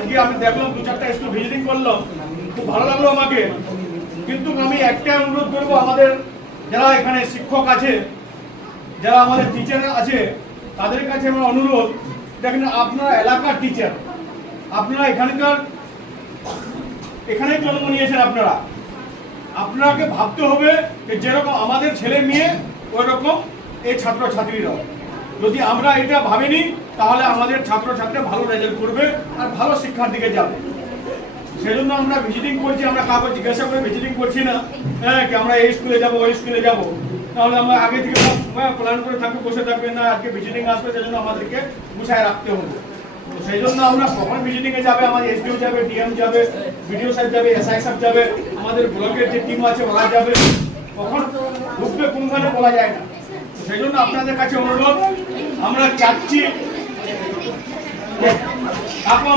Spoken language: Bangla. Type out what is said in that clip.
আজকে আমি দেখলাম 2-4টা স্কুল ভিজিটিং করলাম, খুব ভালো লাগলো আমাকে। কিন্তু আমি একটা অনুরোধ করবো, আমাদের যারা এখানে শিক্ষক আছে, যারা আমাদের টিচার আছে, তাদের কাছে আমার অনুরোধ, দেখেন আপনারা এলাকার টিচার, আপনারা এখানেই জন্ম নিয়েছেন, আপনাকে ভাবতে হবে যে যেরকম আমাদের ছেলে মেয়ে ওই রকম এই ছাত্র ছাত্রীরাও। যদি আমরা এটা ভাবিনি তাহলে আমাদের ছাত্র ছাত্রী ভালো রেজাল্ট করবে আর ভালো শিক্ষার দিকে যাবে। সেজন্য আমরা ভিজিটিং করছি, আমরা কাউকে জিজ্ঞাসা করে ভিজিটিং করছি না কি আমরা এই স্কুলে যাবো ওই স্কুলে যাবো, তাহলে আমরা আগে থেকে প্ল্যান করে থাকবো, বসে থাকবে না আজকে ভিজিটিং আসবে, সেজন্য আমাদেরকে গুছায় রাখতে হবে। সেই জন্য আমরা কখন ভিজিটিং এ যাবে, আমাদের এসডিও যাবে, ডিএম যাবে, বিডিও সাহেব যাবে, এসআই সাহেব যাবে, আমাদের ব্লকের যে টিম আছে ওরা যাবে, কখন ঢুকবে কোনখানে বলা যায় না। সেই জন্য আপনাদের কাছে অনুরোধ, আমরা চাচ্ছি আমরা